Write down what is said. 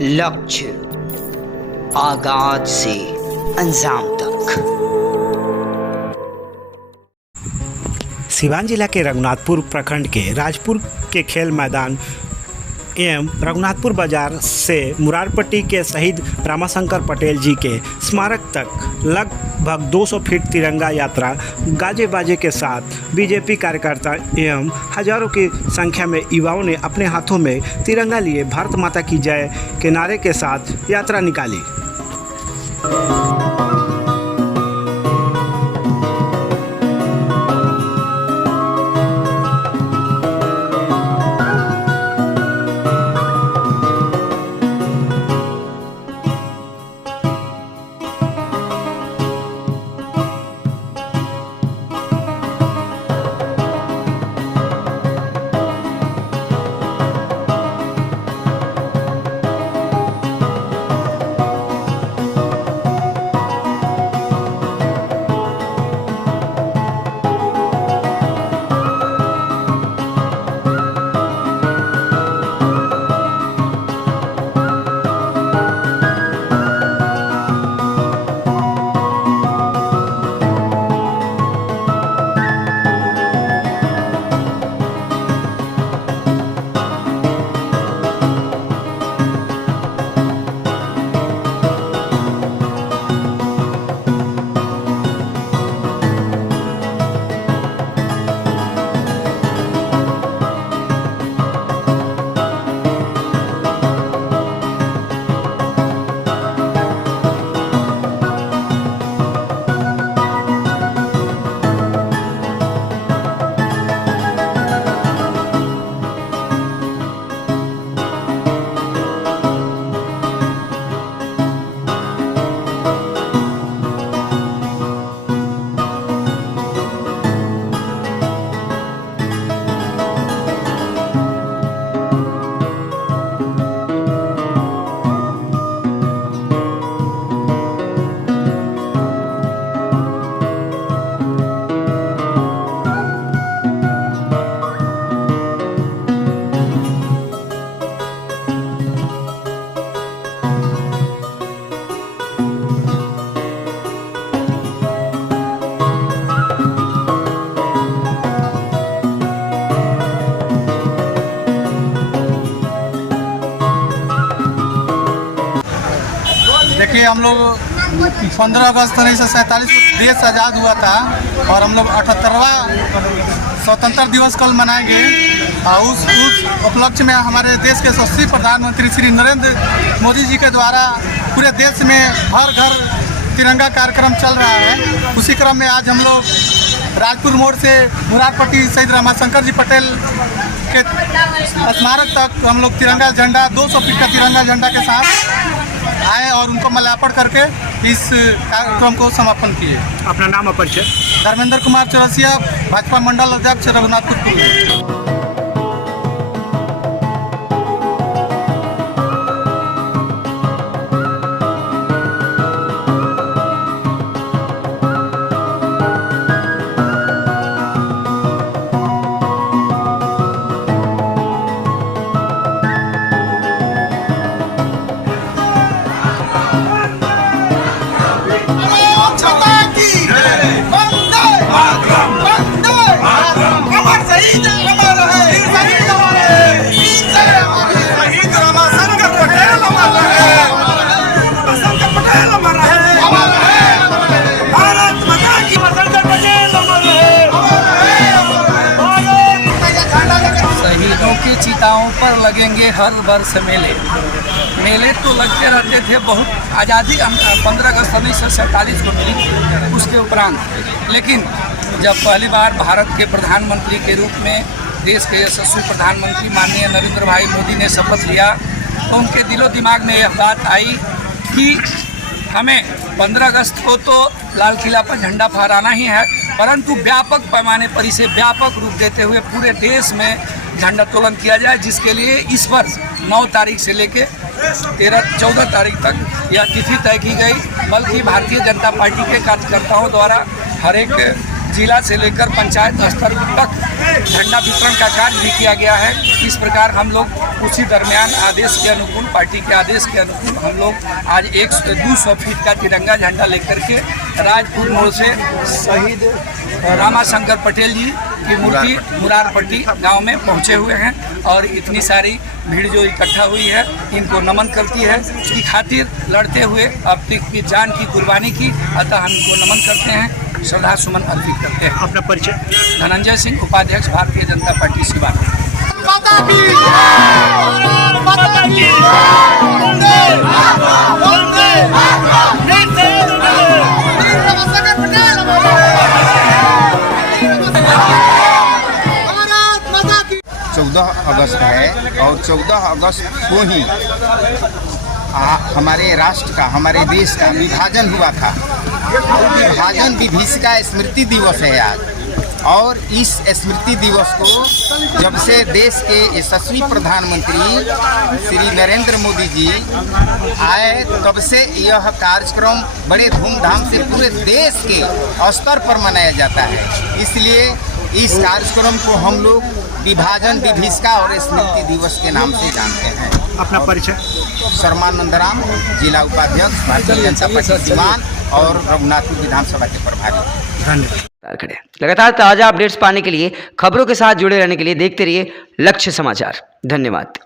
लक्ष्य आगाज से अंजाम तक। सिवान जिला के रघुनाथपुर प्रखंड के राजपुर के खेल मैदान एवं रघुनाथपुर बाजार से मुरारपट्टी के शहीद रामाशंकर पटेल जी के स्मारक तक लगभग 200 फीट तिरंगा यात्रा गाजे बाजे के साथ बीजेपी कार्यकर्ता एवं हजारों की संख्या में युवाओं ने अपने हाथों में तिरंगा लिए भारत माता की जय के नारे के साथ यात्रा निकाली। देखिए, हम लोग 15 अगस्त 1947 देश आज़ाद हुआ था और हम लोग 78वां स्वतंत्रता दिवस कल मनाएंगे। उस उपलक्ष्य में हमारे देश के यशस्वी प्रधानमंत्री श्री नरेंद्र मोदी जी के द्वारा पूरे देश में हर घर तिरंगा कार्यक्रम चल रहा है। उसी क्रम में आज हम लोग राजपुर मोड़ से मुरारपट्टी शहीद रामाशंकर जी पटेल के स्मारक तक हम लोग तिरंगा झंडा 200 फीट का तिरंगा झंडा के साथ आए और उनको माल्यार्पण करके इस कार्यक्रम को समापन किए। अपना नाम परिचय? धर्मेंद्र कुमार चौरसिया, भाजपा मंडल अध्यक्ष रघुनाथपुर पूर्व। चिताओं पर लगेंगे हर वर्ष मेले तो लगते रहते थे। बहुत आज़ादी 15 अगस्त 1947 को मिली उसके उपरांत, लेकिन जब पहली बार भारत के प्रधानमंत्री के रूप में देश के यशस्वी प्रधानमंत्री माननीय नरेंद्र भाई मोदी ने शपथ लिया तो उनके दिलो दिमाग में यह बात आई कि हमें 15 अगस्त को तो लाल किला पर झंडा फहराना ही है, परंतु व्यापक पैमाने पर इसे व्यापक रूप देते हुए पूरे देश में झंडोत्तोलन किया जाए, जिसके लिए इस वर्ष 9 तारीख से लेकर 14 तारीख तक यह तिथि तय की गई। बल्कि भारतीय जनता पार्टी के कार्यकर्ताओं द्वारा हर एक जिला से लेकर पंचायत स्तर तक झंडा वितरण का कार्य भी किया गया है। इस प्रकार हम लोग उसी दरमियान आदेश के अनुकूल, पार्टी के आदेश के अनुकूल हम लोग आज 200 फीट का तिरंगा झंडा लेकर के राजपुर मोड़ से शहीद रामाशंकर पटेल जी की मूर्ति मुरारपट्टी गांव में पहुंचे हुए हैं। और इतनी सारी भीड़ जो इकट्ठा हुई है इनको नमन करती है, इसकी खातिर लड़ते हुए अपनी जान की कुर्बानी की, अतः हम इनको नमन करते हैं, श्रद्धा सुमन अर्पित करते हैं। अपना परिचय। धनंजय सिंह, उपाध्यक्ष भारतीय जनता पार्टी सिवान। अगस्त है और 14 अगस्त को ही हमारे राष्ट्र का, हमारे देश का विभाजन हुआ था। विभाजन विभीषिका स्मृति दिवस है आज, और इस स्मृति दिवस को जब से देश के यशस्वी प्रधानमंत्री श्री नरेंद्र मोदी जी आए तब से यह कार्यक्रम बड़े धूमधाम से पूरे देश के स्तर पर मनाया जाता है। इसलिए इस कार्यक्रम को हम लोग विभाजन विभीषिका और स्मृति दिवस के नाम से जानते हैं। अपना परिचय। शर्मा नंदराम, जिला उपाध्यक्ष भारतीय जनता पार्टी सिवान और रघुनाथपुर विधानसभा के प्रभारी। धन्यवाद। लगातार ताज़ा अपडेट्स पाने के लिए, खबरों के साथ जुड़े रहने के लिए देखते रहिए लक्ष्य समाचार। धन्यवाद।